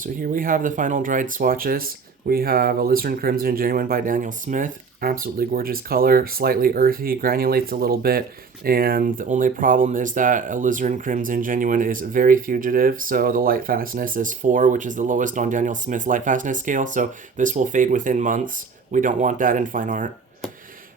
So here we have the final dried swatches. We have Alizarin Crimson Genuine by Daniel Smith. Absolutely gorgeous color, slightly earthy, granulates a little bit, and the only problem is that Alizarin Crimson Genuine is very fugitive, so the light fastness is 4, which is the lowest on Daniel Smith's light fastness scale, so this will fade within months. We don't want that in fine art.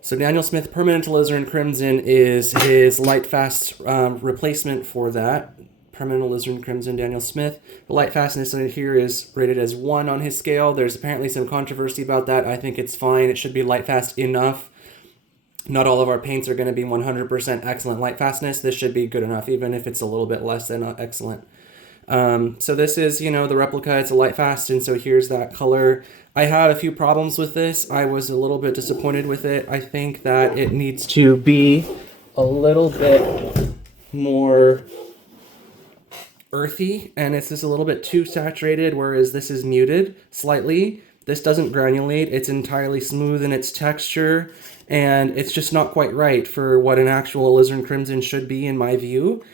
So Daniel Smith Permanent Alizarin Crimson is his light fast replacement for that. Permanent Alizarin Crimson Daniel Smith. The light fastness in here is rated as 1 on his scale. There's apparently some controversy about that. I think it's fine. It should be light fast enough. Not all of our paints are going to be 100% excellent light fastness. This should be good enough, even if it's a little bit less than excellent. So this is, the replica. It's a light fast, and so here's that color. I have a few problems with this. I was a little bit disappointed with it. I think that it needs to be a little bit more earthy, and it's just a little bit too saturated, whereas this is muted slightly. This doesn't granulate. It's entirely smooth in its texture, and it's just not quite right for what an actual Alizarin Crimson should be, in my view.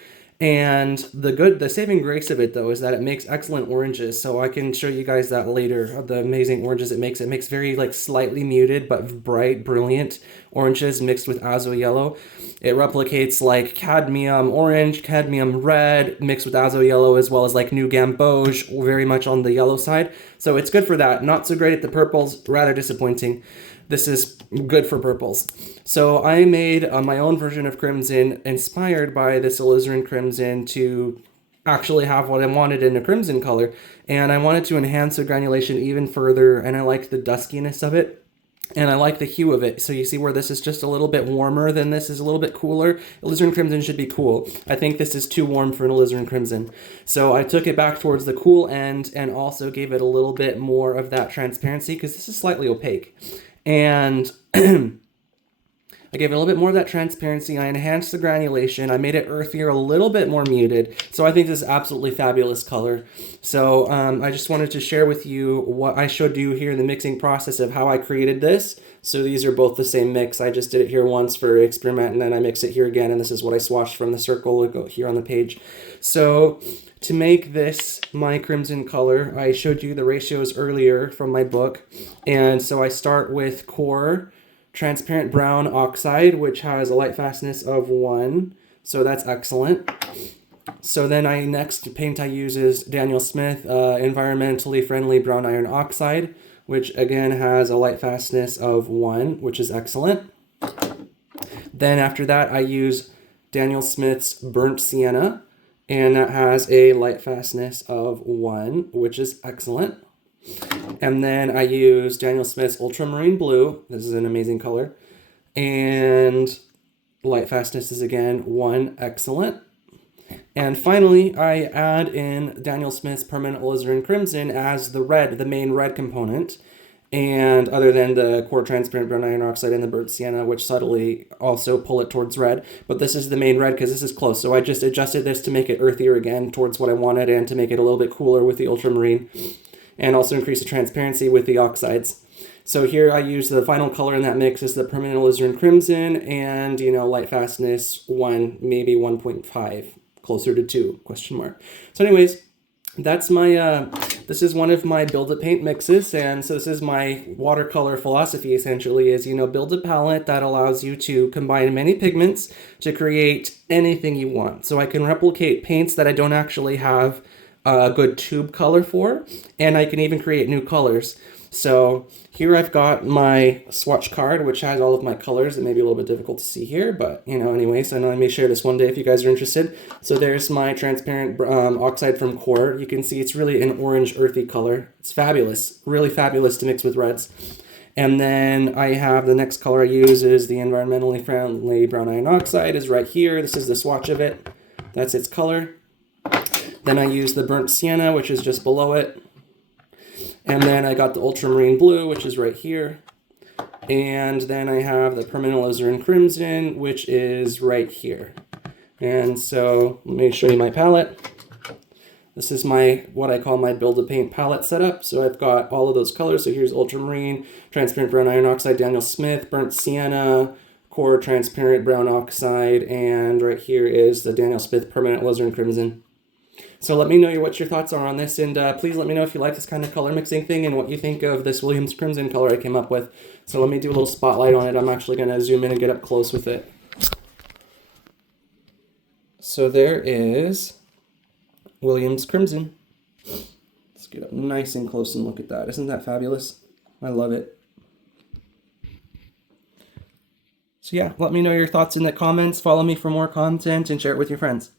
And the saving grace of it, though, is that it makes excellent oranges. So I can show you guys that later, the amazing oranges it makes. It makes very, slightly muted but bright, brilliant oranges mixed with azo yellow. It replicates, cadmium orange, cadmium red, mixed with azo yellow, as well as, new gamboge, very much on the yellow side. So it's good for that. Not so great at the purples, rather disappointing. This is good for purples. So I made my own version of Crimson inspired by this Alizarin Crimson to actually have what I wanted in a crimson color. And I wanted to enhance the granulation even further, and I liked the duskiness of it. And I like the hue of it. So you see where this is just a little bit warmer than this is a little bit cooler. Alizarin Crimson should be cool. I think this is too warm for an Alizarin Crimson. So I took it back towards the cool end and also gave it a little bit more of that transparency because this is slightly opaque. And I gave it a little bit more of that transparency. I enhanced the granulation. I made it earthier, a little bit more muted. So I think this is absolutely fabulous color. So I just wanted to share with you what I showed you here in the mixing process of how I created this. So these are both the same mix. I just did it here once for experiment, and then I mix it here again. And this is what I swatched from the circle. We'll go here on the page. So to make this my crimson color, I showed you the ratios earlier from my book. And so I start with core transparent brown oxide, which has a light fastness of 1. So that's excellent. So then next paint I use is Daniel Smith environmentally friendly brown iron oxide, which again has a light fastness of 1, which is excellent. Then after that I use Daniel Smith's burnt sienna, and that has a light fastness of 1, which is excellent. And then I use Daniel Smith's ultramarine blue. This is an amazing color. And light fastness is again 1, excellent. And finally, I add in Daniel Smith's permanent alizarin crimson as the red, the main red component. And other than the core transparent brown iron oxide and the burnt sienna, which subtly also pull it towards red. But this is the main red because this is close. So I just adjusted this to make it earthier again towards what I wanted and to make it a little bit cooler with the ultramarine. And also increase the transparency with the oxides. So here I use the final color in that mix is the permanent alizarin crimson and, light fastness 1, maybe 1.5, closer to 2, question mark. So anyways, that's my, this is one of my build a paint mixes. And so this is my watercolor philosophy essentially is, build a palette that allows you to combine many pigments to create anything you want. So I can replicate paints that I don't actually have a good tube color for, and I can even create new colors. So here I've got my swatch card, which has all of my colors. It may be a little bit difficult to see here, but anyways, I know I may share this one day if you guys are interested. So there's my transparent oxide from Core. You can see it's really an orange earthy color. It's fabulous, really fabulous to mix with reds. And then I have the next color I use is the environmentally friendly brown iron oxide is right here. This is the swatch of it. That's its color. Then I use the burnt sienna, which is just below it. And then I got the ultramarine blue, which is right here. And then I have the permanent alizarin crimson, which is right here. And so let me show you my palette. This is what I call my Build-A-Paint palette setup. So I've got all of those colors. So here's ultramarine, transparent brown iron oxide, Daniel Smith, burnt sienna, core transparent brown oxide, and right here is the Daniel Smith permanent alizarin crimson. So let me know what your thoughts are on this, and please let me know if you like this kind of color mixing thing and what you think of this Williams Crimson color I came up with. So let me do a little spotlight on it. I'm actually going to zoom in and get up close with it. So there is Williams Crimson. Let's get up nice and close and look at that. Isn't that fabulous? I love it. So yeah, let me know your thoughts in the comments. Follow me for more content and share it with your friends.